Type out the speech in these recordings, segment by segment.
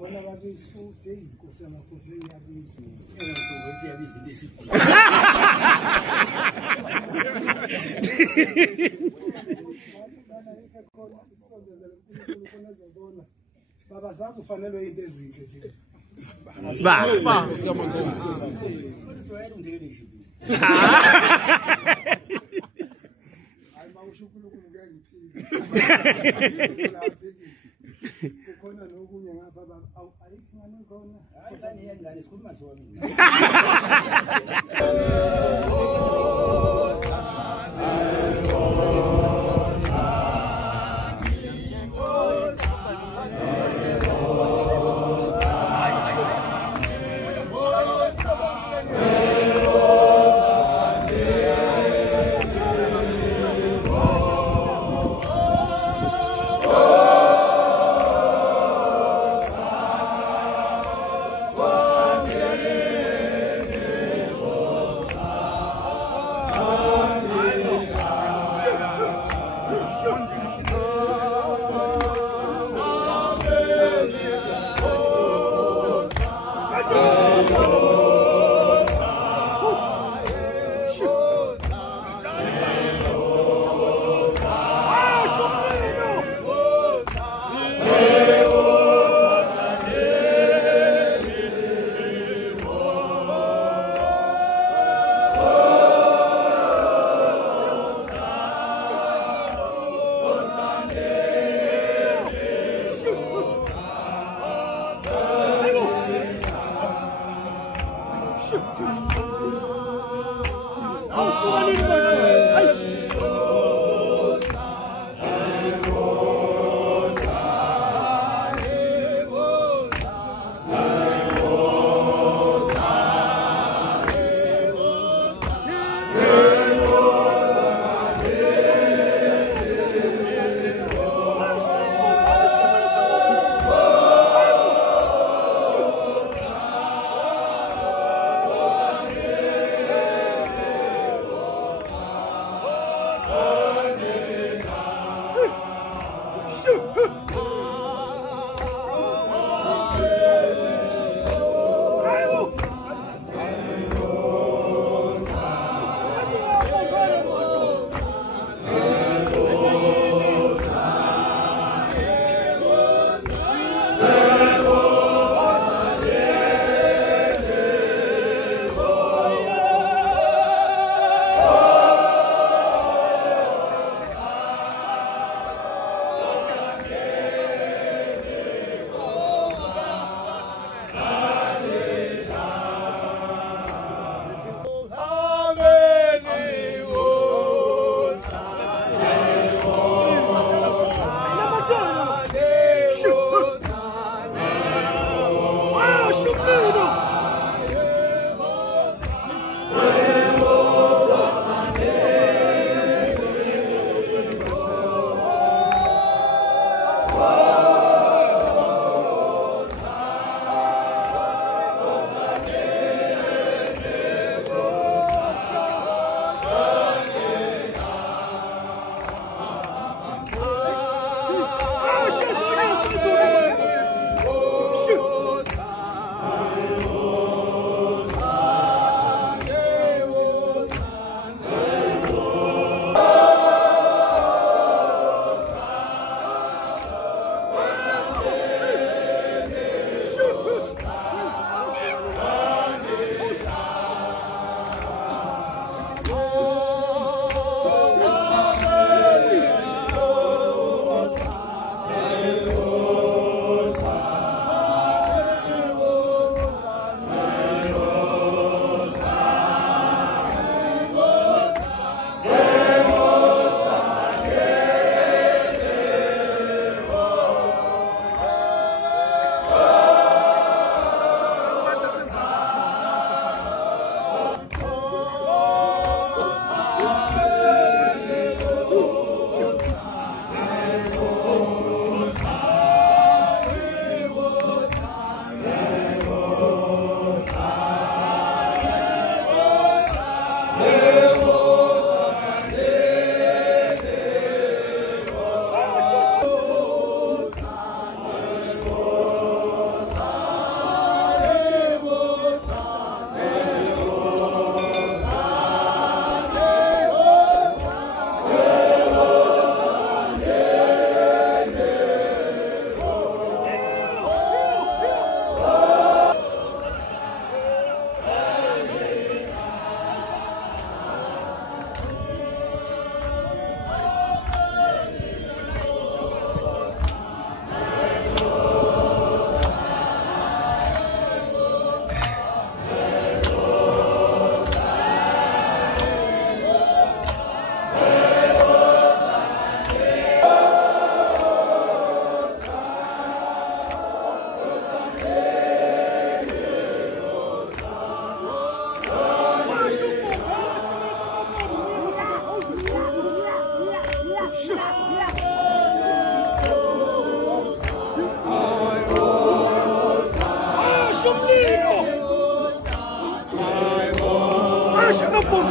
Khona bakisu Nkosi yamakhosi yabizi. Ukuthi yabizi into esithi. Baba sazi ufanelwe into ezinhle thina. Ba. Hayi mawusho uNkulunkulu kuyangiphila. Kukhona nokunye ngapha baba ayikho ngane khona. Hayi sani yengane sikhuluma nje wami.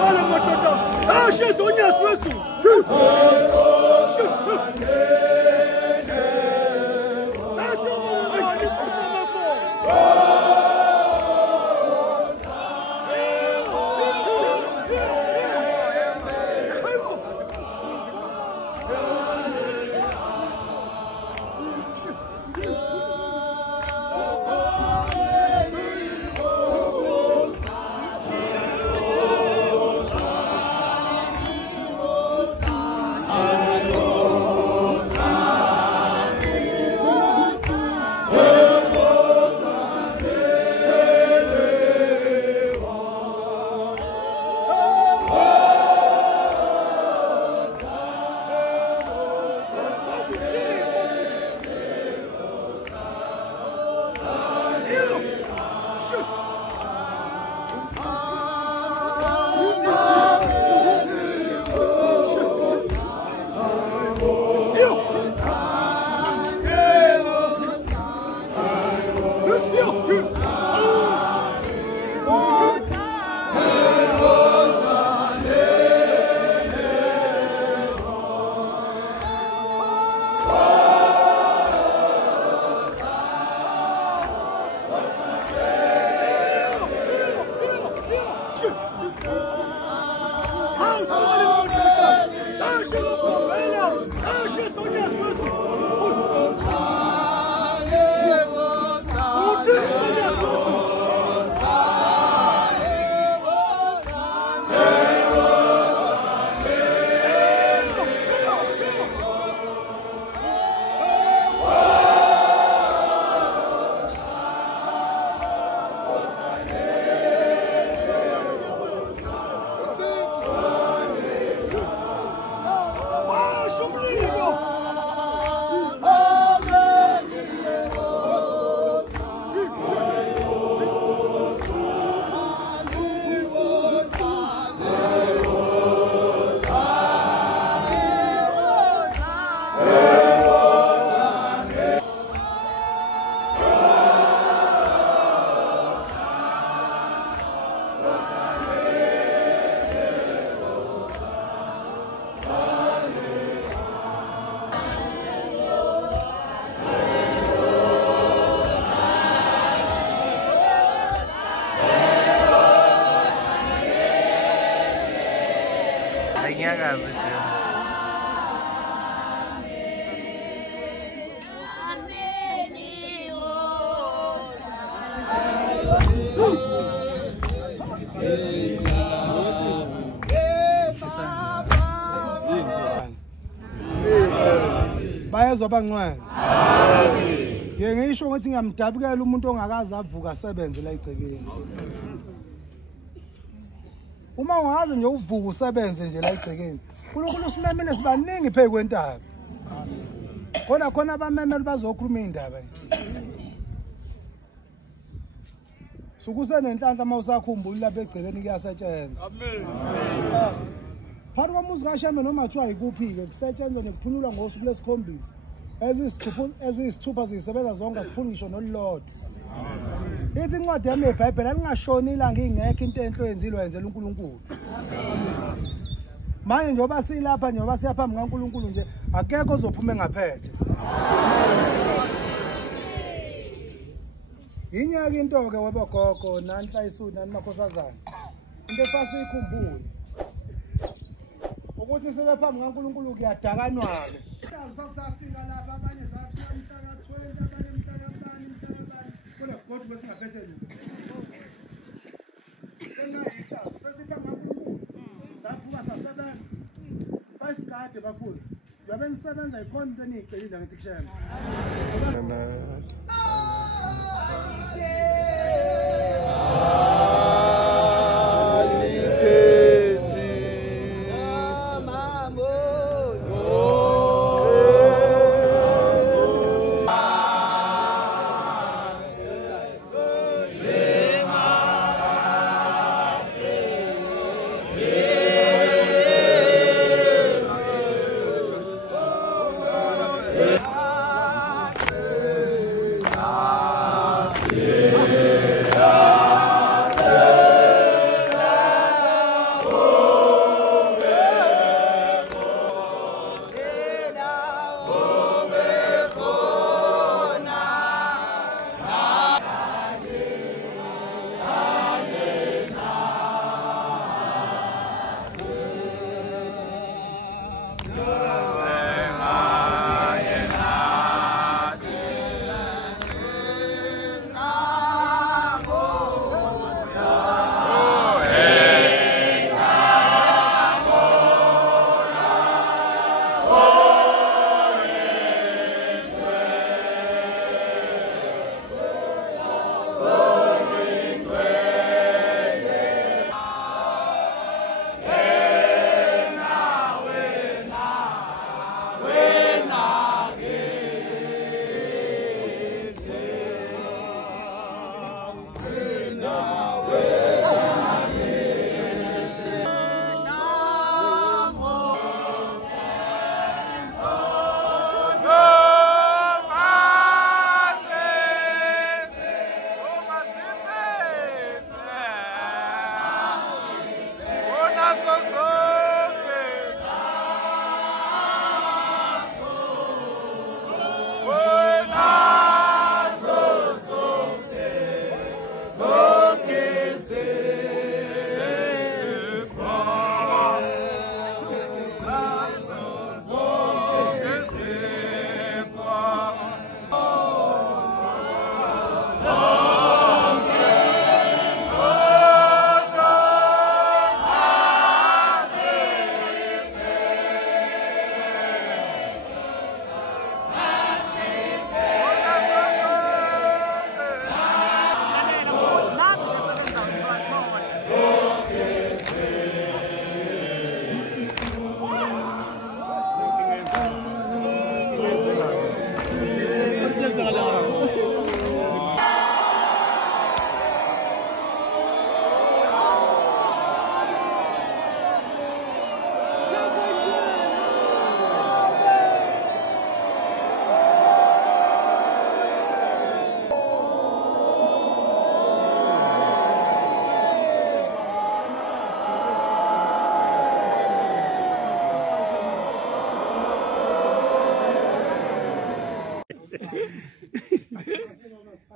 Sale madoda. Ashe Sonia Swesu. Bayezwa bangcwele. Ngeke ngisho ukuthi ngiyamdabukela umuntu ongakazi avuka asebenze la egcekeni. Uma ungazi nje uvuka usebenze nje la egcekeni. Kulo simemele sibaningi phe kwentaba. Khona abamemeli bazokhuluma indaba. Sukuse nenhlanhla mawusakhumbula lapha egcekeni kuyasetshenzwa. Amen. Phakathi komuzi kaSheme noma kuthiwa yikuphi-ke kusetshenzwa nekuphunula ngosuku lesikhombisa. Eziyisithupha zisebenza zonke asiphuni ngisho nolulodwa. Ithi incwadi yami yeBhayibheli alingashoni ilanga ingekho into enhle oyenzile wenzela uNkulunkulu. Manje njengoba silapha njengoba siyaphambi kaNkulunkulu nje akekho ozophuma engaphethe. Inyaka into ke wabogogo nanhla isudi nanimakhosazana. Into esasiyikhumbula ukuthi sebephambi kaNkulunkulu kuyadakanwa-ke. Sakusafika lapha abanye saphila mhlaka 20 abanye mhlaka 5 kule sigodi besingaphethe lutho. Sengayita sesiphambi kaNkulunkulu savuka sasebenza. Fayisikade bafuni. Njobe nisebenza ikhona into eniyicelile ngithi kuSheme.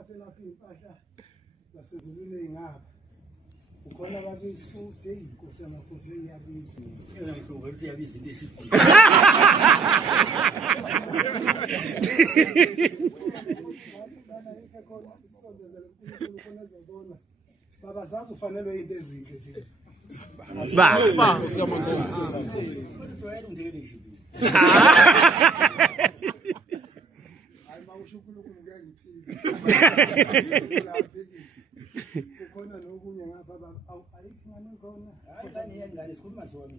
uphathe lapha impahla lasezulwini engaba ukhona babisu hey inkosi yamakhosi iyabiza yena ngikho ukuthi yabiza into esibili baba zazi ufanele into ezinhle thina Ba. jwayele ngithele nje hayi mawusho uNkulunkulu kuyangiphila ukhona nokunye ngapha baba ayikho ngane khona hayi ngane yengane sikhuluma nje wami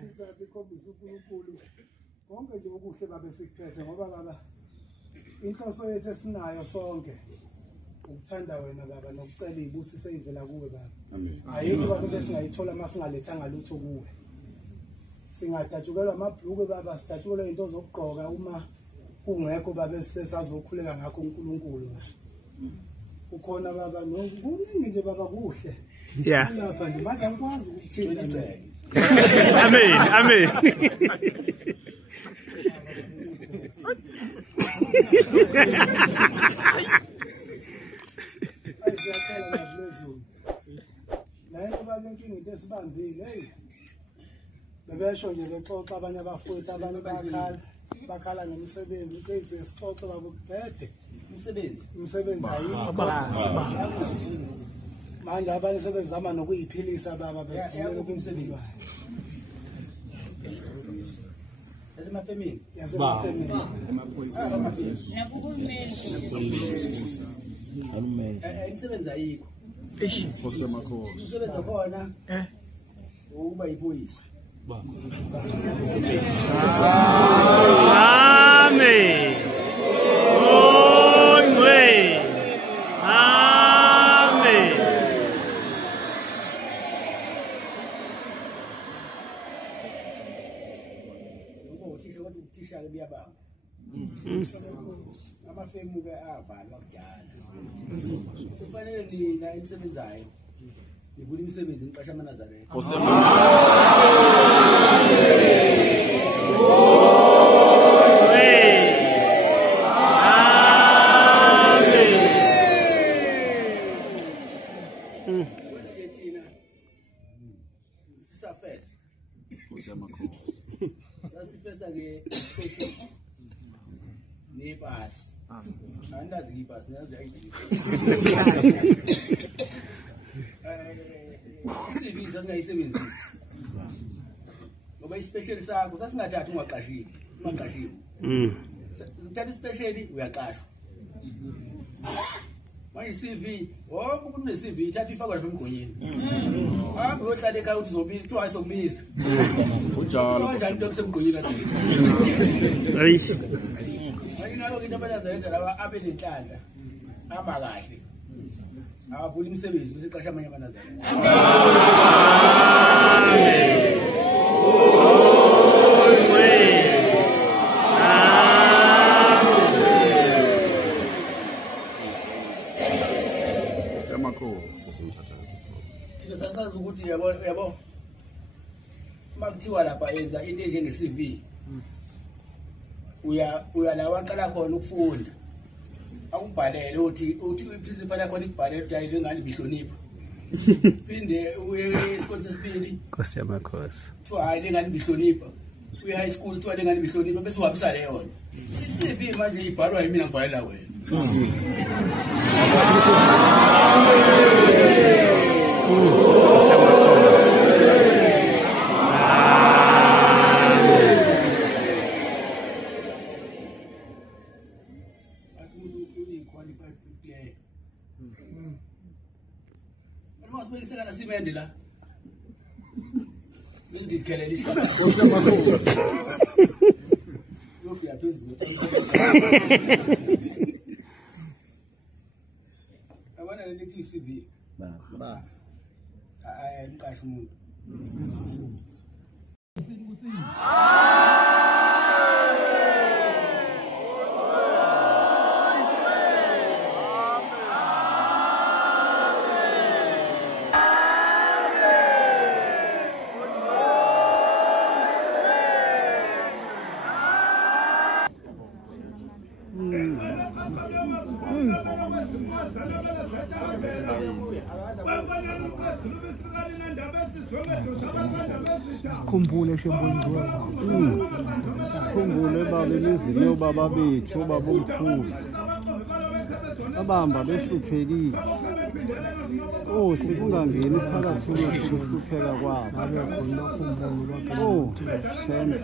sithathe ikhombisa uNkulunkulu konke nje okuhle babe sikuphethe ngoba baba inhloso yethu esinayo sonke ukuthanda wena baba nokucela ibusiso evela kuwe baba ayikho baba besingayithola masingalethanga lutho kuwe singadatshukelwa amabhluku baba sidatshukelwa into zokugqoka uma kungekho baba sesazokhuleka ngakho uNkulunkulu ukhona baba nokuningi nje baba kuhle Yeah. lapha nje manje angikwazi ukuthinta nje Amen. Amen. ayisiyaqala ngazilezulu la into baba inkinga into esibambile hey bebesho nje bexoxa abanye abafowethu abanye bakhala ngemisebenzi uthe sesixoxe baba kubhede umsebenzi ayikho manje abanye sebezama nokuyiphilisa baba bevumela ukumsebenzi esemafemini yasemafemini imisebenzi ayikho Osemakhosi. umsebenzi okhona ukuba yiphoyisa Amen. Oh, ngwe. Amen. ukuba uthisha kodwa ukuthisha-ke buyabamba amafemu-ke avalwa kudala kufanele nina enisebenzayo nivule imisebenzi niqasha amanazarene wena-ke thina sisafesa sasifesa-ke station nebhasi andazi ibhasi nazi i-CV sasingayisebenzisi ngoba ispecial sakho sasingathathi ungaqashiwe uthatha ispecial uyaqashwa manje i-CV wonke umuntu une-CV ithatha ifakwa lapha emgonyeni hambe uyohlala ekhaya ukuthi uzobiza kuthiwa sokubiza Unjalo. kanjani into kusemgonyeni kade Eish. Ngakho into abazayenza laba abe nenhlanhla hamba kahle avula imisebenzi bese iqasha amanye amanazarene Osemakhosi. thina sasazi ukuthi yabo makuthiwa lapha yenza into enjenge-CV uya la waqala khona ukufunda akubhalele uthi i-principal yakhona ikubhalele ukuthi hayi le ngane bihlonipha phinde uye esikole sesibili Nkosi yamakhosi. kuthiwa hayi le ngane bihlonipha uye high school kuthiwa le ngane bihlonipha bese uhambisa leyona i-CV manje ibhalwa yimina ngibhalela wena Nkosi yamakhosi. athi umuntu uyi-qualified player uma sibekiseka nasimende la bese ndizikhelela isikhathi Osemakhosi. lokhu yaphezulu abana lento ethi i-CV ayimqasha umuntu Sikhumbule shembonjwa. Sikhumbule baba imizini yobaba bethu, obaba omkhulu. Abamba behluphekile. Oh, sikungangeni phakathi kwethu ukuhlupheka kwabo. Oh, shembe.